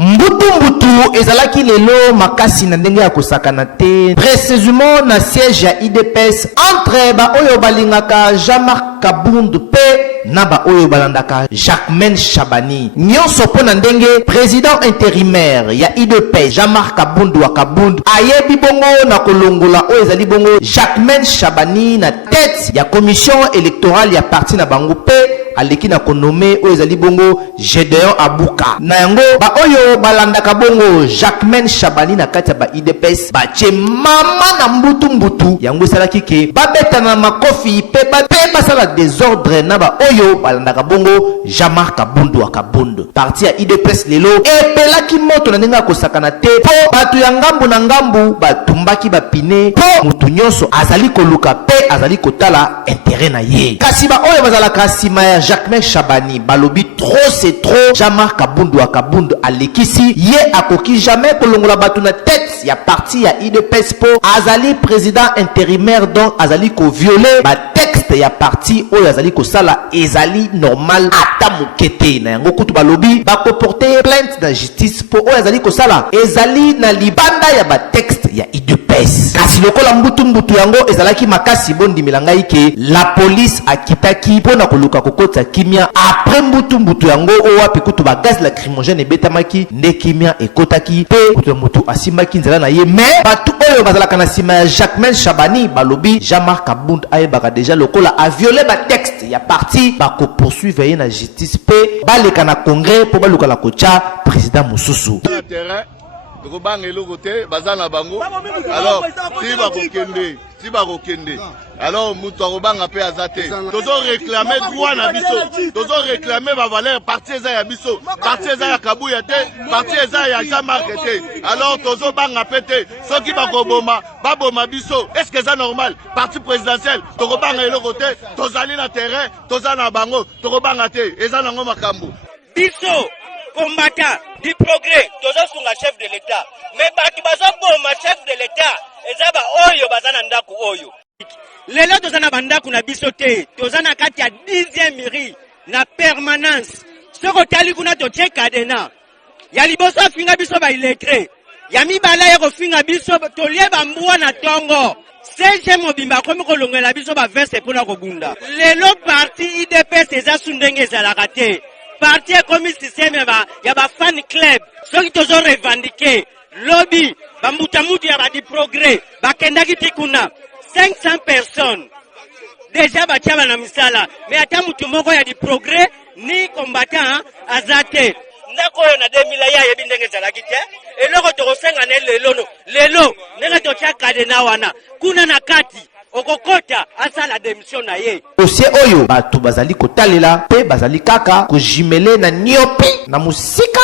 Mbutu ezalaki lelo makasi na ndenge ya kosakana te précisément na siège ya IDPS entre ba oyo balingaka Jean-Marc Kabundu pe na ba oyo balandaka Jacquemaine Chabani nyonso po na ndenge président intérimaire ya IDPS Jean-Marc Kabundu wa Kabundu ayebi bongo na kolongola oyo ezali bongo Jacquemaine Chabani na tête ya commission électorale ya parti na bango pe aleki na konome oyo ezali bongo Gédéon Abuka na yango ba oyo balandaka bongo Jacquemaine Chabani na kati ya ba IDPS bache mama na mbutu yango esalaki ke babetana makofi pe basala désordre na ba oyo balandaka bongo Jean-Marc Kabundu wa Kabundu parti ya IDPS lelo epelaki moto na ndenge ya kosakana te po bato ya ngambu na ngambu batumbaki bapine po mutu nyonso azali koluka pe azali kotala intérêt na ye kasi ba oyo bazalaka nsima ya Jacquemaine Chabani balobi trop c'est trop Jean-Marc Kabundu wa Kabundu alekisi ye akoki jamais kolongola bato na tête ya parti ya IDPS po azali président intérimaire donc azali ko violer ba texte ya parti oyo azali kosala ezali normal ata mokete na yango kutu balobi bako porter plainte na justice po oyo azali kosala ezali na libanda ya ba texte ya IDPS kasi lokola mbutu yango ezalaki makasi bondimela ngai ke la police akitaki pona koluka kokota kimia après mbutu yango owapi kutu ba gaz lacrymogène ebetamaki nde kimia ekotaki pe kutu mutu asimaki nzela na ye mais batu oyo bazalaka na sima ya Jacquemaine Chabani balobi Jean-Marc Kabundu ayebaka déjà lokola a violé ba texte ya parti bako poursuivre ye na justice pe baleka na congrès po baluka la kocha président Mususu alors alors mutu akobanga pe azate tozo réclamer droit na biso tozo réclamer ba valeur parti eza ya biso parti eza ya Kabuya te parti eza ya Jean-Marc te alors tozo banga pe te soki bakoboma baboma biso est-ce que c'est normal parti présidentiel tokobanga eloko te tozali na terrain tozana bango tokobanga te eza nango makambo biso combattant du progrès tozo sunga chef de l'état mais batu bazo boma chef de l'état eza ba oyo bazana ndaku oyo lelo tozana bandaku na biso te tozana kati ya 10e mairie na permanence soko tali kuna totie kadena ya liboso finga biso ba illettré ya mibala ya kofinga biso tolie bambua na tongo seje mobimba komi kolongela biso ba 20 pona kobunda lelo parti IDPS eza sundenge ezalaka te parti ekomi système ya ba fan club soki tozo revendiquer lobby bambutamutu ya badi progrès bakendaki tikuna 500 personnes déjà batiaba na misala mais ata mutu moko ya di progrès ni combattant azate ndako oyo na 2000 ya yebi ndenge ezalaki te eloko tokosenga ne lelo ndenge totia kadena wana kuna na kati okokota asala démission na ye dossier oyo bato bazali kotalela pe bazali kaka kojimele na niope na musika